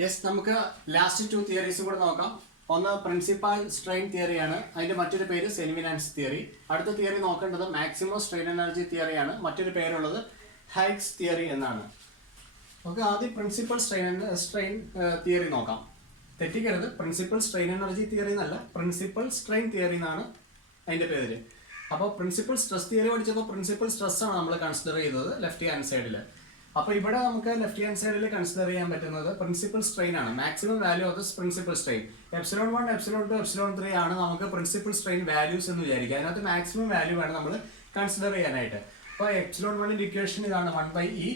Yes, നമുക്ക് last 2 തിയറീസും കൂടെ നോക്കാം. ഒന്ന് പ്രിൻസിപ്പൽ സ്ട്രെയിൻ തിയറിയാണ്, അതിന്റെ മറ്റൊരു പേര് സെൻവിനാൻസ് തിയറി. അടുത്ത തിയറി നോക്കേണ്ടത് മാക്സിമം സ്ട്രെയിൻ എനർജി തിയറിയാണ്, മറ്റൊരു പേരുള്ളത് ഹൈക്സ് തിയറി എന്നാണ്. നമുക്ക് ആദ്യം പ്രിൻസിപ്പൽ സ്ട്രെയിൻ തിയറി നോക്കാം. തെറ്റിക്കരുത്, പ്രിൻസിപ്പൽ സ്ട്രെയിൻ എനർജി തിയറി എന്നല്ല, പ്രിൻസിപ്പൽ സ്ട്രെയിൻ തിയറി എന്നാണ് അതിന്റെ പേര്. അപ്പോൾ പ്രിൻസിപ്പൽ സ്ട്രെസ് തിയറി പഠിച്ചപ്പോൾ പ്രിൻസിപ്പൽ സ്ട്രെസ് ആണ് നമ്മൾ കൺസിഡർ ചെയ്തത് ലെഫ്റ്റ് ഹാൻഡ് സൈഡിൽ. അപ്പോൾ ഇവിടെ നമുക്ക് ലെഫ്റ്റ് ഹാൻഡ് സൈഡിൽ കൺസിഡർ ചെയ്യാൻ പറ്റുന്നത് പ്രിൻസിപ്പൽ സ്ട്രെയിൻ ആണ്. Maximum value of this principal strain ε1, ε2, ε3 ആണ് നമുക്ക് പ്രിൻസിപ്പൽ സ്ട്രെയിൻ വാല്യൂസ് എന്ന് വിചാരിക്കുക. അതിനകത്ത് മാക്സിമം വാല്യൂ ആണ് നമ്മൾ കൺസിഡർ ചെയ്യാനായിട്ട്. അപ്പോൾ ε1ന്റെ ഇക്വേഷൻ ഇതാണ് 1/e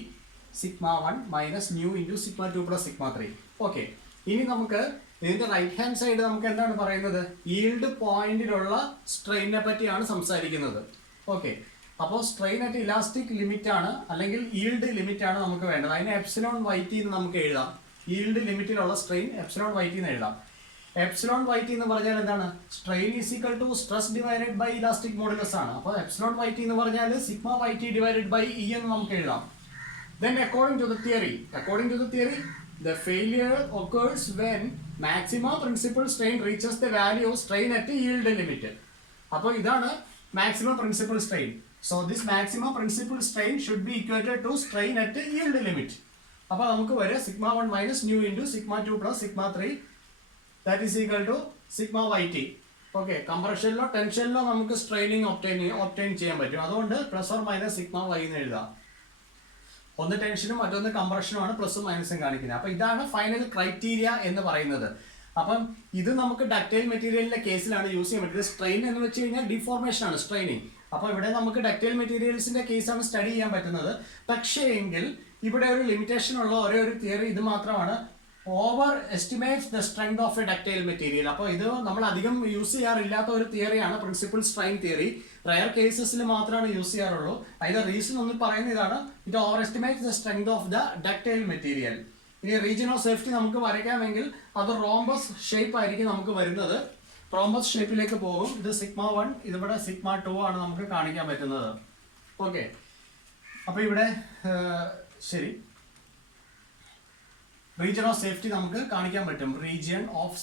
σ1 minus nu into σ2 plus σ3. Okay, ഇനി നമുക്ക് ഇതിന്റെ റൈറ്റ് ഹാൻഡ് സൈഡ് നമുക്ക് എന്താണ് പറയുന്നത്? ഈൽഡ് പോയിന്റിലുള്ള സ്ട്രെയിനെ പറ്റിയാണ് സംസാരിക്കുന്നത്. ഓക്കെ, അപ്പോൾ സ്ട്രെയിൻ അറ്റ് ഇലാസ്റ്റിക് ലിമിറ്റ് ആണ്, അല്ലെങ്കിൽ ഈൽഡ് ലിമിറ്റ് ആണ് നമുക്ക് വേണ്ടത്. അതിന് ε1yt എന്ന് നമുക്ക് എഴുതാം. ഈൽഡ് ലിമിറ്റിലുള്ള സ്ട്രെയിൻ ε1yt എന്ന് എഴുതാം. ε1yt എന്ന് പറഞ്ഞാൽ എന്താണ്? Strain is equal to stress divided by elastic modulus ആണ്. അപ്പോൾ ε1yt എന്ന് പറഞ്ഞാൽ σyt ഡിവൈഡഡ് ബൈ ഇ എന്ന് നമുക്ക് എഴുതാം. Then according to the theory, the failure occurs when maximum principal strain reaches the value of strain at yield limit. അപ്പോൾ ഇതാണ് maximum principal strain. So this maximum principal strain should be equated to strain at yield limit. അപ്പോൾ നമുക്ക് വരെ σ1 minus nu into σ2 plus σ3 that is equal to σyt. Okay, കംപ്രഷനിലോ ടെൻഷനിലോ നമുക്ക് straining obtain ചെയ്യാൻ പറ്റും. അതുകൊണ്ട് പ്ലസ് ഓർ മൈനസ് σy എന്ന് എഴുതാം. ഒന്ന് ടെൻഷനും മറ്റൊന്ന് കംപ്രഷനുമാണ് പ്ലസും മൈനസും കാണിക്കുന്നത്. അപ്പൊ ഇതാണ് ഫൈനൽ ക്രൈറ്റീരിയ എന്ന് പറയുന്നത്. അപ്പം ഇത് നമുക്ക് ഡക്റ്റൈൽ മെറ്റീരിയലിന്റെ കേസിലാണ് യൂസ് ചെയ്യാൻ പറ്റുന്നത്. സ്ട്രെയിൻ എന്ന് വെച്ച് കഴിഞ്ഞാൽ ഡിഫോർമേഷൻ ആണ് സ്ട്രെയിനിങ്. അപ്പൊ ഇവിടെ നമുക്ക് ഡക്റ്റൈൽ മെറ്റീരിയൽസിന്റെ കേസാണ് സ്റ്റഡി ചെയ്യാൻ പറ്റുന്നത്. പക്ഷേ എങ്കിൽ ഇവിടെ ഒരു ലിമിറ്റേഷൻ ഉള്ള ഒരേ ഒരു തിയറി ഇത് മാത്രമാണ്, over estimates the strength of A ductile material. അപ്പോൾ ഇത് നമ്മൾ അധികം യൂസ് ചെയ്യാറില്ലാത്ത ഒരു തിയറിയാണ് പ്രിൻസിപ്പൽ സ്ട്രെയിൻ തിയറി. റയർ കേസസിൽ മാത്രമാണ് യൂസ് ചെയ്യാറുള്ളൂ. അതിന്റെ റീസൺ ഒന്ന് പറയുന്ന ഇതാണ്, it over estimates the strength of the ductile material. ഇനി റീജിയൻ ഓഫ് സേഫ്റ്റി നമുക്ക് വരയ്ക്കാമെങ്കിൽ അത് റോംബസ് ഷേപ്പ് ആയിരിക്കും നമുക്ക് വരുന്നത്. റോംബസ് ഷേപ്പിലേക്ക് പോകും. ഇത് σ1, ഇതിവിടെ σ2 ആണ് നമുക്ക് കാണിക്കാൻ പറ്റുന്നത്. ഓക്കെ, അപ്പൊ ഇവിടെ ശരി, റീജിയൻ ഓഫ് സേഫ്റ്റി നമുക്ക് കാണിക്കാൻ പറ്റും. Region of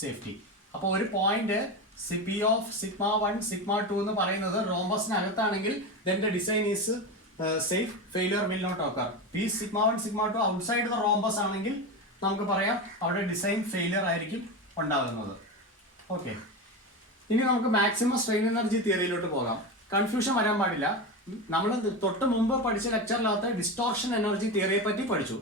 safety. അപ്പോൾ ഒരു പോയിന്റ് പി ഓഫ് σ1, σ2 എന്ന് പറയുന്നത് റോംബസിനകത്താണെങ്കിൽ then the design is safe, failure will not occur. P σ1, σ2 outside the rhombus ആണെങ്കിൽ നമുക്ക് പറയാം അവിടെ ഡിസൈൻ ഫെയിലിയർ ആയിരിക്കും ഉണ്ടാകുന്നത്. ഓക്കെ, ഇനി നമുക്ക് മാക്സിമം സ്ട്രെയിൻ എനർജി തിയറിയിലോട്ട് പോകാം. കൺഫ്യൂഷൻ വരാൻ പാടില്ല. നമ്മൾ തൊട്ട് മുമ്പ് പഠിച്ച ലെക്ചറിനകത്ത് ഡിസ്റ്റോർഷൻ എനർജി തിയറിയെ പറ്റി പഠിച്ചു.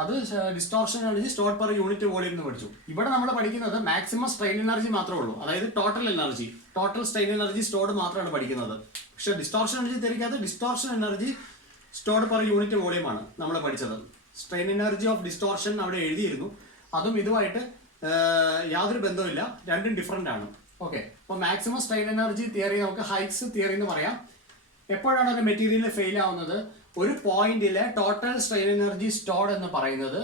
അത് distortion energy stored per unit volume എന്ന് പഠിച്ചു. ഇവിടെ നമ്മൾ പഠിക്കുന്നത് മാക്സിമം സ്ട്രെയിൻ എനർജി മാത്രമേ ഉള്ളൂ, അതായത് ടോട്ടൽ സ്ട്രെയിൻ എനർജി സ്റ്റോർഡ് മാത്രമാണ് പഠിക്കുന്നത്. പക്ഷേ ഡിസ്റ്റോർഷൻ എനർജി തിരിക്കാതെ distortion energy stored per unit volume ആണ് നമ്മൾ പഠിച്ചത്. സ്ട്രെയിൻ എനർജി ഓഫ് ഡിസ്റ്റോർഷൻ അവിടെ എഴുതിയിരുന്നു. അതും ഇതുമായിട്ട് യാതൊരു ബന്ധവുമില്ല, രണ്ടും ഡിഫറെൻ്റ് ആണ്. ഓക്കെ, അപ്പോൾ മാക്സിമം സ്ട്രെയിൻ എനർജി തിയറി നമുക്ക് ഹൈക്സ് തിയറി എന്ന് പറയാം. എപ്പോഴാണ് ഒരു മെറ്റീരിയൽ ഫെയിൽ ആവുന്നത്? ഒരു പോയിന്റിലെ ടോട്ടൽ സ്ട്രെയിൻ എനർജി സ്റ്റോർഡ് എന്ന് പറയുന്നത്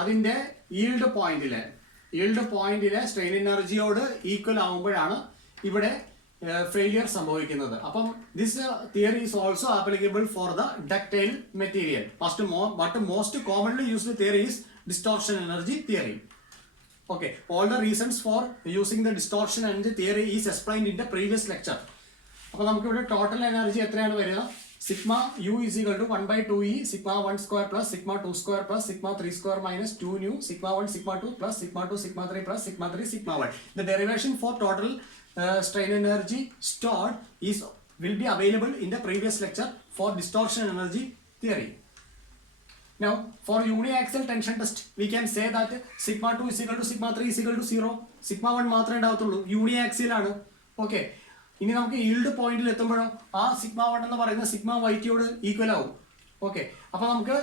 അതിന്റെ ഈൽഡ് പോയിന്റിലെ സ്ട്രെയിൻ എനർജിയോട് ഈക്വൽ ആകുമ്പോഴാണ് ഇവിടെ ഫെയിലിയർ സംഭവിക്കുന്നത്. അപ്പം this theory is also applicable for the ductile material. But most commonly used theory is distortion energy theory. Okay, all the reasons for using the distortion energy theory is explained in the previous lecture. അപ്പോൾ നമുക്ക് ഇവിടെ total energy എത്രയാണ് വരിക? σu is equal to 1/2e σ1 square plus σ2 square plus σ3 square minus 2nu σ1 σ2 plus σ2 σ3 plus σ3 σ1. The derivation for total strain energy stored will be available in the previous lecture for distortion energy theory. Now, for uniaxial tension test, we can say that σ2 is equal to σ3 is equal to 0. σ1 മാത്രമേ ഉണ്ടാകത്തുള്ളൂ, യൂണിയാക്സിയൽ ആണ്. Okay, ഇനി നമുക്ക് yield പോയിന്റിൽ എത്തുമ്പോഴോ ആ σ1 എന്ന് പറയുന്ന σytയോട് equal ആവും. Okay, അപ്പൊ നമുക്ക്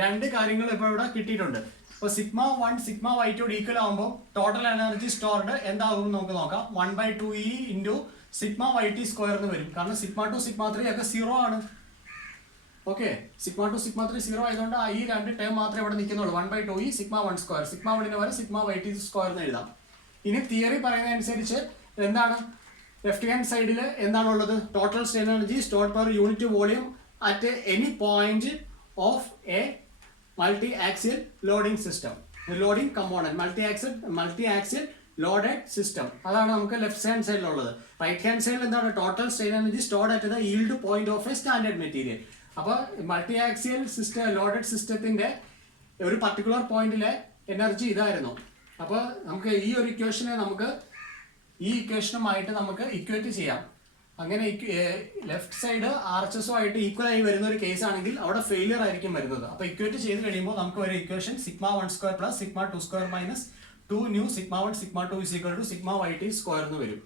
രണ്ട് കാര്യങ്ങൾ ഇപ്പോൾ ഇവിടെ കിട്ടിയിട്ടുണ്ട്. അപ്പോൾ σ1 σytയോട് ഈക്വൽ ആകുമ്പോൾ ടോട്ടൽ എനർജി സ്റ്റോർഡ് എന്താകും നമുക്ക് നോക്കാം. 1/2e ഇൻറ്റു σyt സ്ക്വയർ എന്ന് വരും. കാരണം σ2 σ3 ഒക്കെ 0 ആണ്. ഓക്കെ, σ2 σ3 0 ആയതുകൊണ്ട് ഈ രണ്ട് ടേം മാത്രമേ ഇവിടെ നിൽക്കുന്നുള്ളൂ. 1/2e σ1 സ്ക്വയർ, σ1ന് വരെ σyt സ്ക്വയർ എന്ന് എഴുതാം. ഇനി തിയറി പറയുന്ന അനുസരിച്ച് എന്താണ് ലെഫ്റ്റ് ഹാൻഡ് സൈഡിൽ എന്താണുള്ളത്? Total strain energy stored per unit volume at any point of A multi-axial loading system. Loading component, multi-axial loaded system. അതാണ് നമുക്ക് ലെഫ്റ്റ് ഹാൻഡ് സൈഡിലുള്ളത്. റൈറ്റ് ഹാൻഡ് സൈഡിൽ എന്താണ് total strain energy stored at the yield point of A standard material. അപ്പോൾ multi axial system loaded സിസ്റ്റത്തിന്റെ ഒരു particular പോയിന്റിലെ energy ഇതായിരുന്നു. അപ്പോൾ നമുക്ക് ഈ ഒരു ഇക്വേഷനെ നമുക്ക് ഈ ഇക്വേഷനുമായിട്ട് നമുക്ക് ഇക്വേറ്റ് ചെയ്യാം. അങ്ങനെ ലെഫ്റ്റ് സൈഡ് ആർഎച്ച്എസുമായിട്ട് ഈക്വൽ ആയി വരുന്ന ഒരു കേസ് ആണെങ്കിൽ അവിടെ ഫെയിലിയർ ആയിരിക്കും വരുന്നത്. അപ്പോൾ ഇക്വേറ്റ് ചെയ്ത് കഴിയുമ്പോൾ നമുക്ക് ഒരു equation σ1² plus σ2² minus 2 nu σ1 σ2 is equal to σyt² എന്ന് വരും.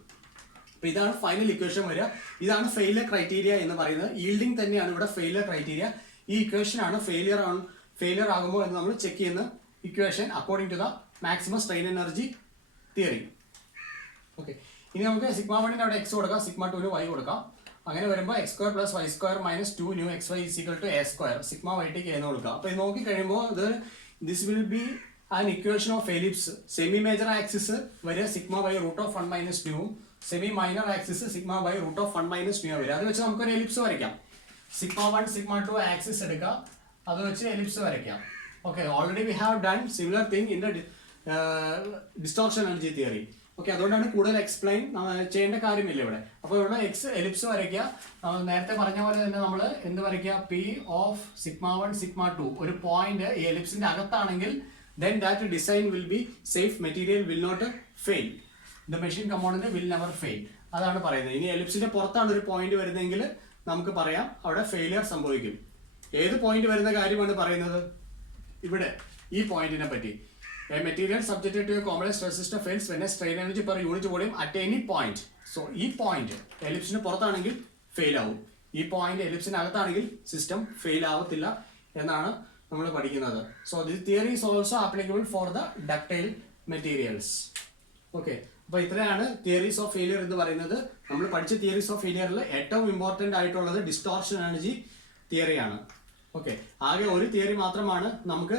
അപ്പോൾ ഇതാണ് ഫൈനൽ ഇക്വേഷൻ വരിക. ഇതാണ് ഫെയിലിയർ ക്രൈറ്റീരിയ എന്ന് പറയുന്നത്. ഈൽഡിംഗ് തന്നെയാണ് ഇവിടെ ഫെയിലിയർ ക്രൈറ്റീരിയ. ഈ ഇക്വേഷൻ ആണ് ഫെയിലിയർ ആകുമ്പോൾ എന്ന് നമ്മൾ ചെക്ക് ചെയ്യുന്ന equation according to the maximum strain energy theory. Okay, ഇനി നമുക്ക് σ1 അവിടെ x കൊടുക്കാം, σ2 y കൊടുക്കാം. അങ്ങനെ വരുമ്പോൾ x² plus y² minus 2 nu xy is equal to a². σyt എന്ന് കൊടുക്കാം. അപ്പോൾ ഇത് നോക്കി കഴിയുമ്പോൾ this will be an equation of ellipse. Semi major axis വരെ σy√1 minus nu, semi minor axis σy√1 minus nu വരും. അത് വെച്ച് നമുക്കൊരു എലിപ്സ് വരയ്ക്കാം. σ1 σ2 ആക്സിസ് എടുക്കാം, അത് വെച്ച് എലിപ്സ് വരയ്ക്കാം. Okay, already we have done similar thing in the distortion energy theory. Okay, അതുകൊണ്ടാണ് കൂടുതൽ എക്സ്പ്ലെയിൻ ചെയ്യേണ്ട കാര്യമില്ല ഇവിടെ. അപ്പോൾ ഇവിടെ എലിപ്സ് വരയ്ക്കുക. നേരത്തെ പറഞ്ഞ പോലെ തന്നെ നമ്മൾ എന്ത് വരയ്ക്കുക, പി ഓഫ് σ1 σ2 ഒരു പോയിന്റ് ഈ എലിപ്സിന്റെ അകത്താണെങ്കിൽ then that design will be safe, material will not fail, the machine component will never fail. അതാണ് പറയുന്നത്. ഇനി എലിപ്സിന്റെ പുറത്താണ് ഒരു പോയിന്റ് വരുന്നതെങ്കിൽ നമുക്ക് പറയാം അവിടെ ഫെയിലിയർ സംഭവിക്കും. ഏത് പോയിന്റ് വരുന്ന കാര്യമാണ് പറയുന്നത്? ഇവിടെ ഈ പോയിന്റിനെ പറ്റി. A material subjected to a complex stress system fails when a strain energy per unit volume at any point. So ഈ പോയിന്റ് എലിപ്സിന് പുറത്താണെങ്കിൽ ഫെയിൽ ആവും, ഈ പോയിന്റ് എലിപ്സിന് അകത്താണെങ്കിൽ സിസ്റ്റം ഫെയിൽ ആവത്തില്ല എന്നാണ് നമ്മൾ പഠിക്കുന്നത്. So this theory is also applicable for the ductile materials. Okay, അപ്പോൾ ഇത്രയാണ് theories of failure എന്ന് പറയുന്നത്. നമ്മൾ പഠിച്ച തിയറീസ് ഓഫ് ഫെയിലിയറിൽ ഏറ്റവും ഇമ്പോർട്ടൻ്റ് ആയിട്ടുള്ളത് ഡിസ്റ്റോർഷൻ എനർജി തിയറിയാണ്. ഓക്കെ, ആകെ ഒരു തിയറി മാത്രമാണ് നമുക്ക്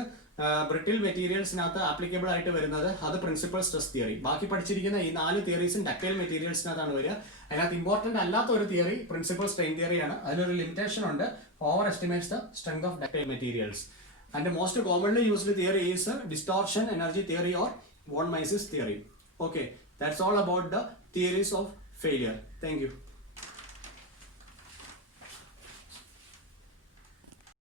ബ്രിട്ടിൽ മെറ്റീരിയൽസിനകത്ത് ആപ്ലിക്കബിൾ ആയിട്ട് വരുന്നത്, അത് പ്രിൻസിപ്പൽ സ്ട്രെസ് തിയറി. ബാക്കി പഠിച്ചിരിക്കുന്ന ഈ 4 തിയറീസും ഡക്ടൈൽ മെറ്റീരിയൽസിനകത്താണ് വരിക. അതിനകത്ത് ഇമ്പോർട്ടൻ്റ് അല്ലാത്ത ഒരു തിയറി പ്രിൻസിപ്പൽ സ്ട്രെയിൻ തിയറിയാണ്. അതിനൊരു ലിമിറ്റേഷൻ ഉണ്ട്, over estimates the strength of ductile materials. And the most commonly used theory is distortion energy theory or von Mises theory. Okay, that's all about the theories of failure. Thank you.